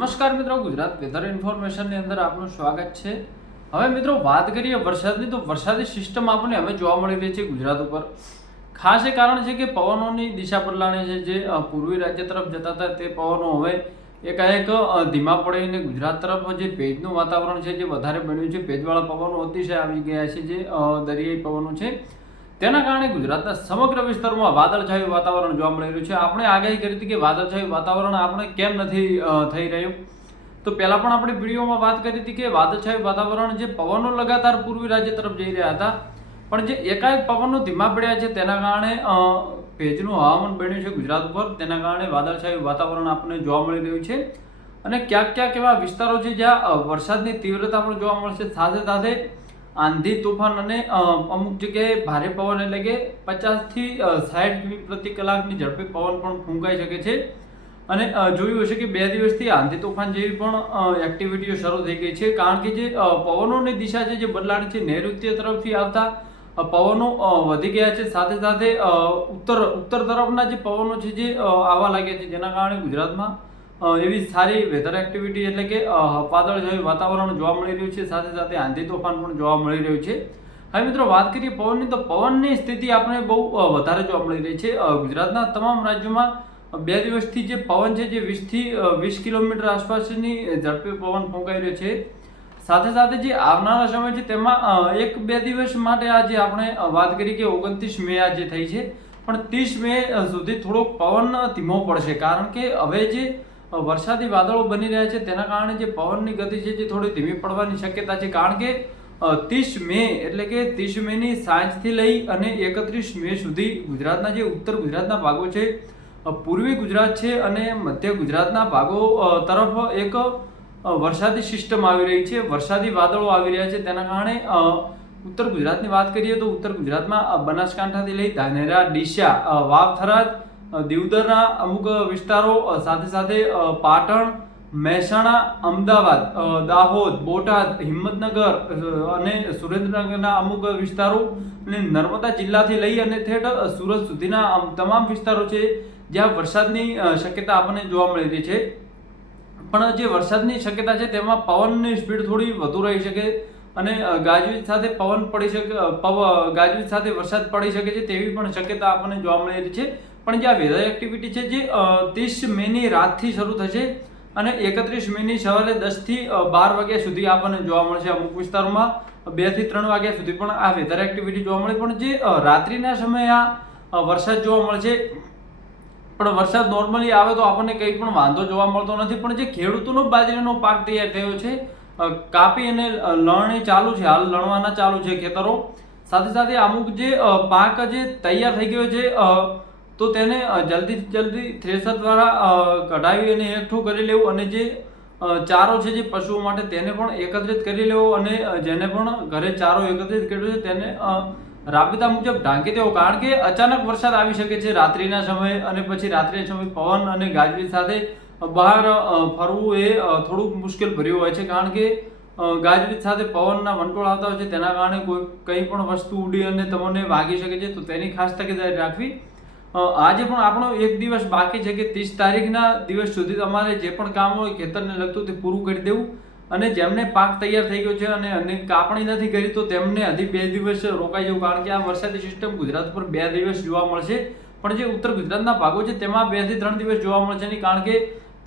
નમસ્કાર મિત્રો, ગુજરાત વેધર ઇન્ફોર્મેશનની અંદર આપનું સ્વાગત છે। હવે મિત્રો વાત કરીએ વરસાદની, તો વરસાદી સિસ્ટમ આપણને હવે જોવા મળી રહી છે ગુજરાત ઉપર। ખાસ એ કારણ છે કે પવનોની દિશા બદલાણી છે। જે પૂર્વી રાજ્ય તરફ જતા હતા તે પવનો હવે એકાએક ધીમા પડીને ગુજરાત તરફ જે ભેજનું વાતાવરણ છે જે વધારે બન્યું છે, ભેજવાળા પવનો અતિશય આવી ગયા છે, જે દરિયાઈ પવનો છે, તેના કારણે ગુજરાતના સમગ્ર વિસ્તારોમાં વાદળછાયું વાતાવરણ જોવા મળી રહ્યું છે। આપણે આગાહી કરી હતી કે વાદળછાયું વાતાવરણ આપણે કેમ નથી થઈ રહ્યું, તો પહેલા પણ આપણે વિડીયોમાં વાત કરી હતી કે વાદળછાયું વાતાવરણ જે પવનો લગાતાર પૂર્વી રાજ્ય તરફ જઈ રહ્યા હતા, પણ જે એકાએક પવનો ધીમા પડ્યા છે તેના કારણે ભેજનું હવામાન બન્યું છે ગુજરાત ઉપર, તેના કારણે વાદળછાયું વાતાવરણ આપણને જોવા મળી રહ્યું છે। અને ક્યાંક ક્યાંક એવા વિસ્તારો છે જ્યાં વરસાદની તીવ્રતા પણ જોવા મળશે, સાથે સાથે આંધી તોફાન અને અમુક જગ્યાએ ભારે પવન એટલે કે 50 થી 60 કિમી પ્રતિ કલાકની ઝડપે પવન પણ ફૂંકાઈ શકે છે। અને જોયું હશે કે 2 દિવસથી આંધી તોફાન જેવી પણ એક્ટિવિટીઓ શરૂ થઈ ગઈ છે, કારણ કે જે પવનોની દિશા છે જે બદલાણી છે, નૈઋત્ય તરફથી આવતા પવનો વધી ગયા છે, સાથે સાથે ઉત્તર તરફના જે પવનો છે જે આવવા લાગ્યા છે, જેના કારણે ગુજરાતમાં એવી સારી વેધર એક્ટિવિટી એટલે કે વાદળછાયું વાતાવરણ જોવા મળી રહ્યું છે, સાથે સાથે આંધી તોફાન પણ જોવા મળી રહ્યું છે। હવે મિત્રો વાત કરીએ પવનની, તો પવનની સ્થિતિ આપણે બહુ વધારે જોવા મળી રહી છે ગુજરાતના તમામ રાજ્યોમાં। 2 દિવસથી જે પવન છે જે 20 થી 20 કિલોમીટર આસપાસની ઝડપે પવન ફૂંકાઈ રહ્યો છે, સાથે સાથે જે આવનારા સમય છે તેમાં 1-2 દિવસ માટે આજે આપણે વાત કરી કે 29 મે આજે થઈ છે, પણ 30 મે સુધી થોડોક પવન ધીમો પડશે, કારણ કે હવે જે વરસાદી વાદળો બની રહ્યા છે તેના કારણે જે પવનની ગતિ છે જે થોડી ધીમી પડવાની શક્યતા છે, કારણ કે 30 મે એટલે કે 30 મેની સાંજથી લઈ અને 31 મે સુધી ગુજરાતના જે ઉત્તર ગુજરાતના ભાગો છે, પૂર્વી ગુજરાત છે અને મધ્ય ગુજરાતના ભાગો તરફ એક વરસાદી સિસ્ટમ આવી રહી છે, વરસાદી વાદળો આવી રહ્યા છે, તેના કારણે ઉત્તર ગુજરાતની વાત કરીએ તો ઉત્તર ગુજરાતમાં બનાસકાંઠાથી લઈ ધાનેરા, ડીસા, વાવ, થરાદ, દીવદરના અમુક વિસ્તારો, સાથે સાથે પાટણ, મહેસાણા, અમદાવાદ, દાહોદ, બોટાદ, હિંમતનગર અને સુરેન્દ્રનગરના અમુક વિસ્તારો અને નર્મદા જિલ્લાથી લઈ અને ઠેઠ સુરત સુધીના તમામ વિસ્તારો છે જ્યાં વરસાદની શક્યતા આપણને જોવા મળી રહી છે। પણ જે વરસાદની શક્યતા છે તેમાં પવનની સ્પીડ થોડી વધુ રહી શકે અને ગાજવીજ સાથે પવન પડી શકે, ગાજવીજ સાથે વરસાદ પડી શકે છે તેવી પણ શક્યતા આપણને જોવા મળી રહી છે। પણ જે આ વેધર એક્ટિવિટી છે જે 30 મેની રાતથી શરૂ થશે અને 31 મેની સવારે 10 થી 12 વાગ્યા સુધી આપણને જોવા મળશે। અમુક વિસ્તારોમાં 2 થી 3 વાગ્યા સુધી પણ આ વેધર એક્ટિવિટી જોવા મળે, પણ જે રાત્રિના સમયે આ વરસાદ જોવા મળશે, પણ વરસાદ નોર્મલી આવે તો આપણને કંઈ પણ વાંધો જોવા મળતો નથી। પણ જે ખેડૂતોનો બાજરીનો પાક તૈયાર થયો છે, કાપી અને લણણી ચાલુ છે, હાલ લણવાના ચાલુ છે ખેતરો, સાથે સાથે અમુક જે પાક જે તૈયાર થઈ ગયો છે તો તેને જલ્દી થ્રેશર દ્વારા કઢાવી અને એકઠું કરી લેવું, અને જે ચારો છે જે પશુઓ માટે તેને પણ એકત્રિત કરી લેવો, અને જેને પણ ઘરે ચારો એકત્રિત કર્યો છે તેને રાબેતા મુજબ ઢાંકી દેવો, કારણ કે અચાનક વરસાદ આવી શકે છે રાત્રિના સમયે, અને પછી રાત્રિના સમયે પવન અને ગાજવીજ સાથે બહાર ફરવું એ થોડુંક મુશ્કેલ ભર્યું હોય છે, કારણ કે ગાજવીજ સાથે પવનના વંટોળ આવતા હોય છે, તેના કારણે કંઈ પણ વસ્તુ ઉડી અને તમને વાગી શકે છે, તો તેની ખાસ તકેદારી રાખવી। આજે પણ આપણો એક દિવસ બાકી છે કે 30 તારીખના દિવસ સુધી તમારે જે પણ કામ હોય ખેતરને લગતું તે પૂરું કરી દેવું, અને જેમને પાક તૈયાર થઈ ગયો છે અને કાપણી નથી કરી તો તેમને હજી 2 દિવસ રોકાઈ જવું, કારણ કે આ વરસાદી સિસ્ટમ ગુજરાત પર 2 દિવસ જોવા મળશે, પણ જે ઉત્તર ગુજરાતના ભાગો છે તેમાં 2 થી 3 દિવસ જોવા મળશે નહીં, કારણ કે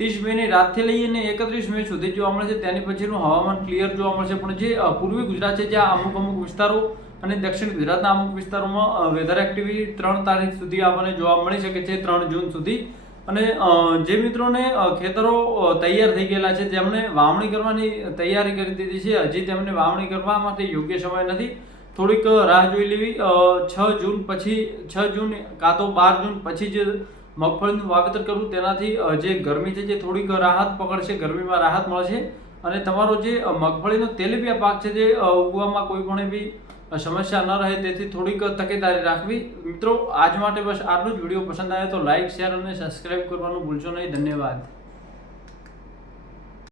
30 મેની રાતથી લઈને 31 મે સુધી જોવા મળશે, તેની પછીનું હવામાન ક્લિયર જોવા મળશે। પણ જે પૂર્વી ગુજરાત છે જ્યાં અમુક વિસ્તારો અને દક્ષિણ ગુજરાતના અમુક વિસ્તારોમાં વેધર એક્ટિવિટી 3 તારીખ સુધી આપણને જોવા મળી શકે છે, 3 જૂન સુધી। અને જે મિત્રોને ખેતરો તૈયાર થઈ ગયેલા છે, જેમણે વાવણી કરવાની તૈયારી કરી દીધી છે, હજી તેમને વાવણી કરવા માટે યોગ્ય સમય નથી, થોડીક રાહ જોઈ લેવી। 6 જૂન પછી, 6 જૂન કાં તો 12 જૂન પછી જે મગફળીનું વાવેતર કરવું, તેનાથી જે ગરમી છે જે થોડીક રાહત પકડશે, ગરમીમાં રાહત મળશે, અને તમારો જે મગફળીનો તેલીબિયા પાક છે જે ઉગવામાં કોઈ પણ એવી સમસ્યા ન રહે તેથી થોડીક તકેદારી રાખવી। મિત્રો આજ માટે બસ આટલું જ। વિડીયો પસંદ આવે તો લાઇક, શેર અને સબસ્ક્રાઇબ કરવાનું ભૂલશો નહીં। ધન્યવાદ।